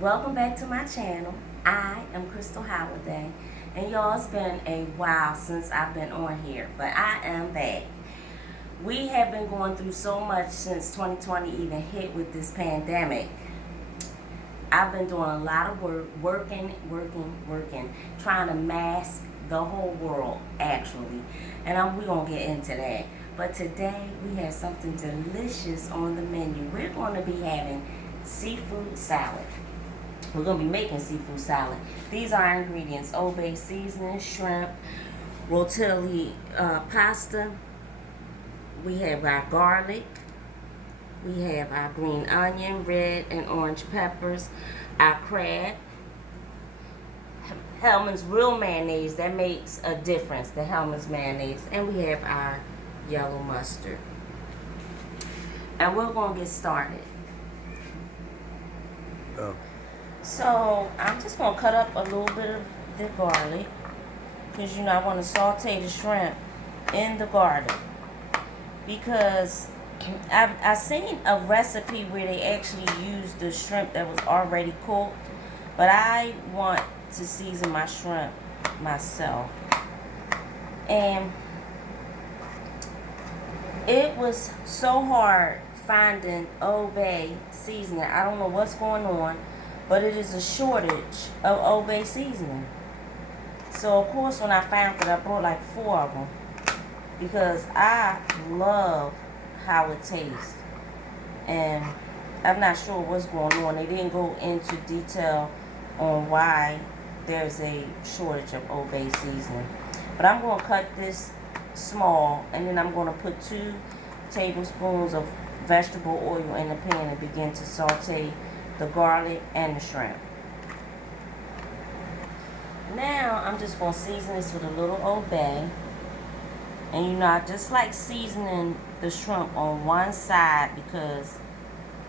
Welcome back to my channel. I am Crystal Holliday, and y'all, it's been a while since I've been on here, but I am back. We have been going through so much since 2020 even hit with this pandemic. I've been doing a lot of working, trying to mask the whole world, actually. And we're going to get into that. But today, we have something delicious on the menu. We're going to be having seafood salad. We're going to be making seafood salad. These are our ingredients: Old Bay seasoning, shrimp, rotelli pasta. We have our garlic. We have our green onion, red and orange peppers, our crab, Hellman's real mayonnaise. That makes a difference, the Hellman's mayonnaise. And we have our yellow mustard. And we're going to get started. Oh. So I'm just going to cut up a little bit of the garlic, because I want to saute the shrimp in the garlic, because I've seen a recipe where they actually use the shrimp that was already cooked, but I want to season my shrimp myself. And it was so hard finding Old Bay seasoning. I don't know what's going on, but it is a shortage of Old Bay seasoning. So, of course, when I found it, I brought like 4 of them, because I love how it tastes. And I'm not sure what's going on. They didn't go into detail on why there's a shortage of Old Bay seasoning. But I'm going to cut this small, and then I'm going to put 2 tablespoons of vegetable oil in the pan and begin to saute the garlic and the shrimp. Now I'm just going to season this with a little Old Bay. And I just like seasoning the shrimp on one side, because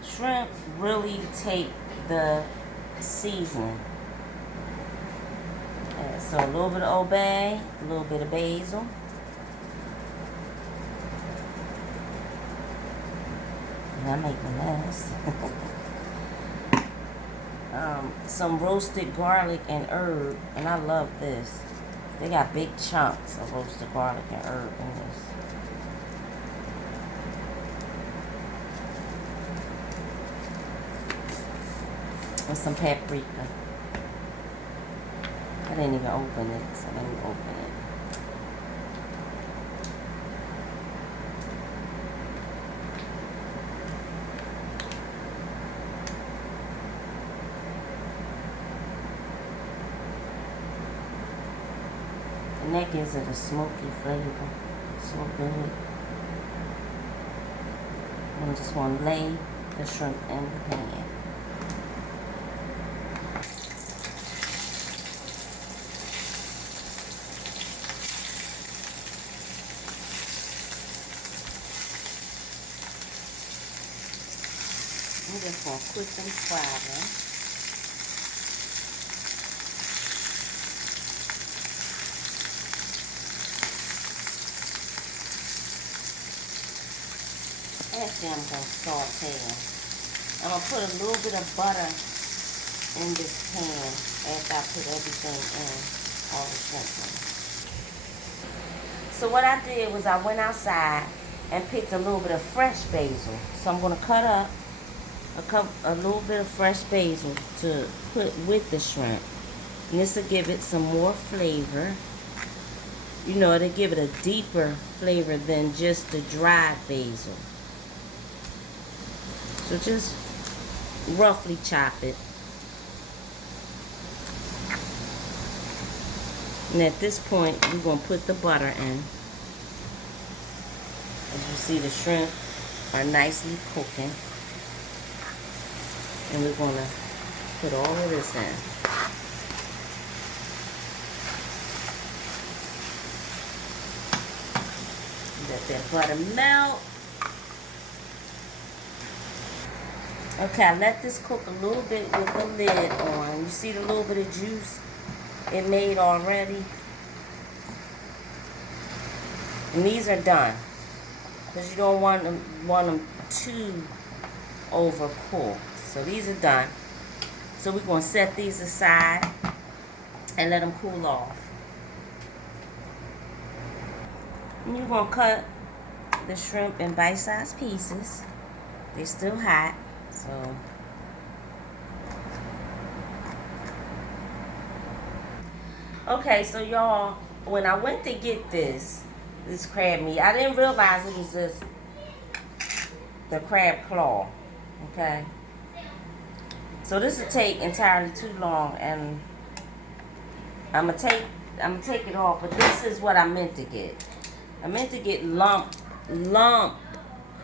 shrimp really take the seasoning. So a little bit of Old Bay, a little bit of basil. And I make a mess. Some roasted garlic and herb, and I love this. They got big chunks of roasted garlic and herb in this. And some paprika. I didn't even open it, so let me open it. And that gives it a smoky flavor. So good. I'm just going to lay the shrimp in the pan. I'm just going to quickly fry them. Actually, I'm going to saute them. I'm going to put a little bit of butter in this pan after I put everything in, all the shrimp in. So what I did was I went outside and picked a little bit of fresh basil. So I'm going to cut up a little bit of fresh basil to put with the shrimp. And this will give it some more flavor. It'll give it a deeper flavor than just the dried basil. So just roughly chop it. And at this point, we're going to put the butter in. As you see, the shrimp are nicely cooking. And we're going to put all of this in. Let that butter melt. Okay, I let this cook a little bit with the lid on. You see the little bit of juice it made already? And these are done, because you don't want them too overcooked. So these are done. So we're going to set these aside and let them cool off. And you're going to cut the shrimp in bite-sized pieces. They're still hot, so. Okay, so y'all, when I went to get this crab meat, I didn't realize it was just the crab claw, okay? So this will take entirely too long, and I'm gonna take it off, but this is what I meant to get. I meant to get lump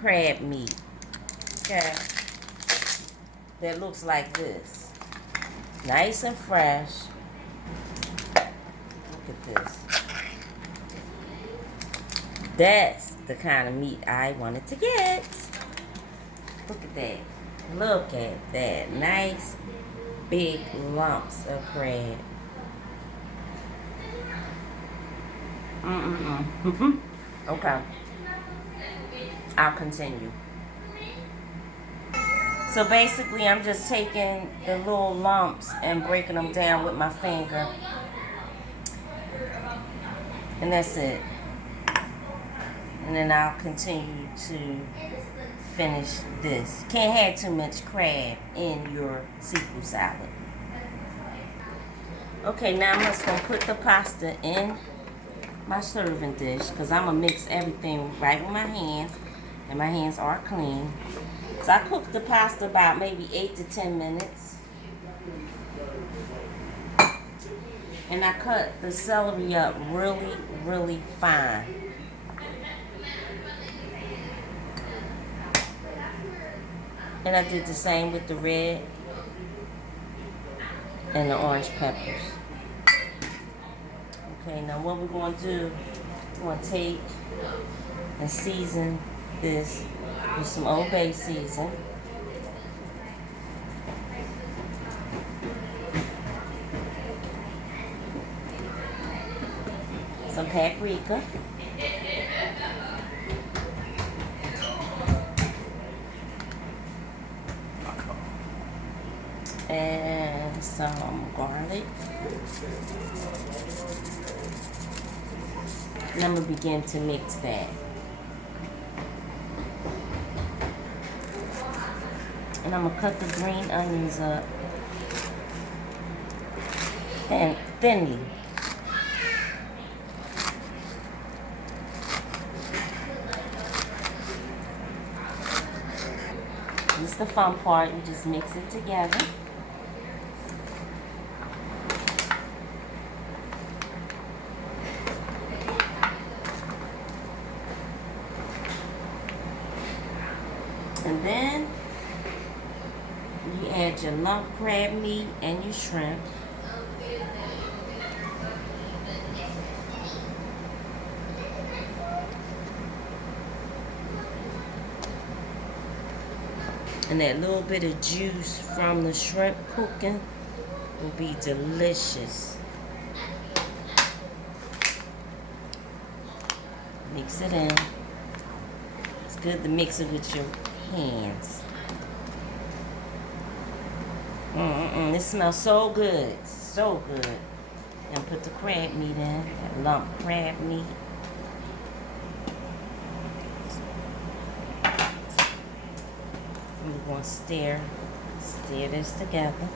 crab meat, okay? That looks like this. Nice and fresh. Look at this. That's the kind of meat I wanted to get. Look at that. Look at that. Nice big lumps of crab. Okay. I'll continue. So basically, I'm just taking the little lumps and breaking them down with my finger. And that's it. And then I'll continue to finish this. Can't have too much crab in your seafood salad. Okay, now I'm just going to put the pasta in my serving dish because I'm going to mix everything right with my hands. And my hands are clean. So I cooked the pasta about maybe 8 to 10 minutes. And I cut the celery up really, really fine. And I did the same with the red and the orange peppers. Okay, now what we're going to do, we're going to take and season this with some Old Bay season. Some paprika. And some garlic. And I'm going to begin to mix that. And I'm going to cut the green onions up and thinly. This is the fun part. You just mix it together. And then you add your lump crab meat and your shrimp. And that little bit of juice from the shrimp cooking will be delicious. Mix it in. It's good to mix it with your hands. It smells so good. So good. And put the crab meat in. That lump crab meat. We're going to stir this together.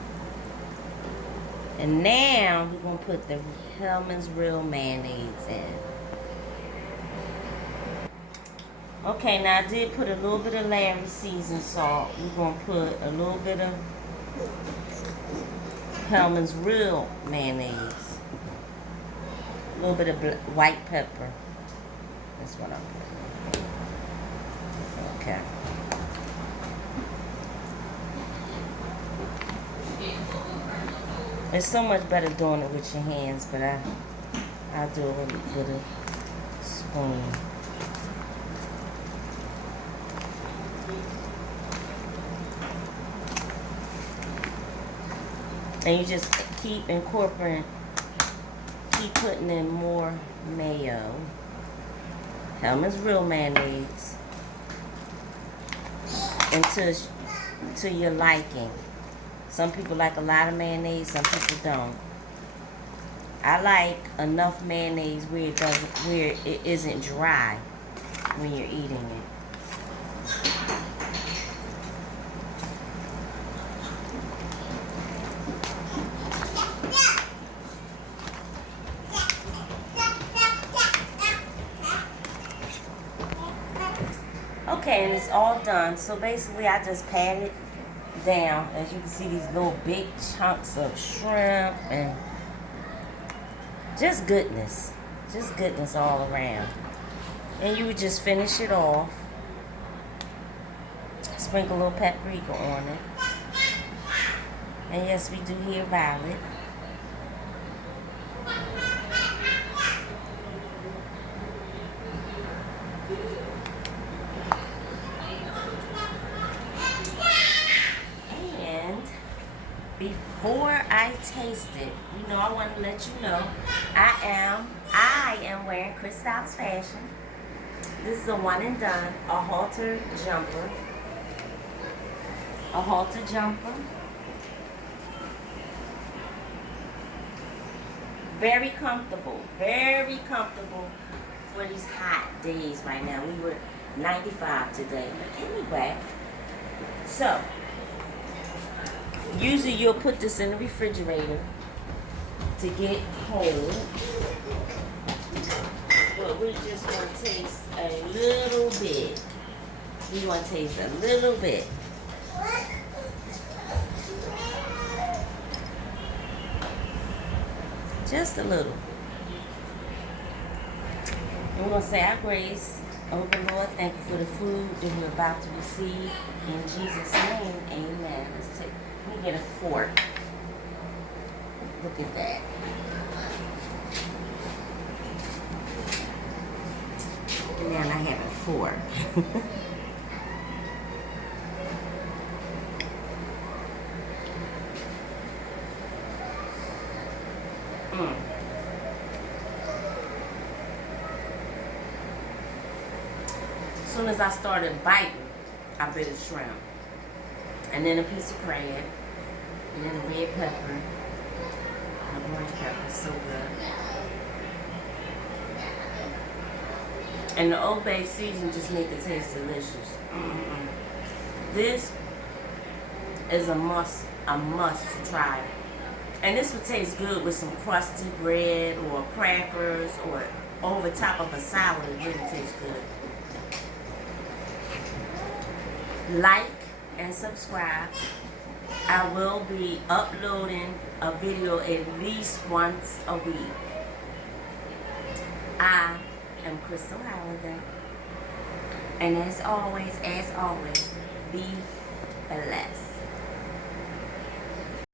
And now we're going to put the Hellman's Real mayonnaise in. Okay, now I did put a little bit of Larry seasoned salt. We're going to put a little bit of Hellman's Real mayonnaise. A little bit of white pepper. That's what I'm putting. Okay. It's so much better doing it with your hands, but I'll do it with a spoon. And you just keep incorporating, keep putting in more mayo. Hellman's Real mayonnaise. To your liking. Some people like a lot of mayonnaise, some people don't. I like enough mayonnaise where it isn't dry when you're eating it. Okay, and it's all done. So basically I just pat it down. As you can see, these little big chunks of shrimp and just goodness all around. And you would just finish it off, sprinkle a little paprika on it, and yes, we do hear Violet. And before I taste it, I want to let you know I am wearing Christop's fashion. This is a one and done, a halter jumper. A halter jumper. Very comfortable for these hot days right now. We were 95 today. But anyway, so usually you'll put this in the refrigerator to get cold. But we're just going to taste a little bit. We want to taste a little bit. Just a little. We're going to say our grace. Oh, the Lord, thank you for the food that we're about to receive. In Jesus' name, amen. Let me get a fork. Look at that. Now I have a fork. As soon as I started biting, I bit a shrimp. And then a piece of crab. And then a red pepper. And an orange pepper. So good. And the Old Bay season just make it taste delicious. This is a must to try. And this would taste good with some crusty bread or crackers or over top of a salad. It really tastes good. Like and subscribe. I will be uploading a video at least once a week. I am Crystal Holliday. And as always, be blessed.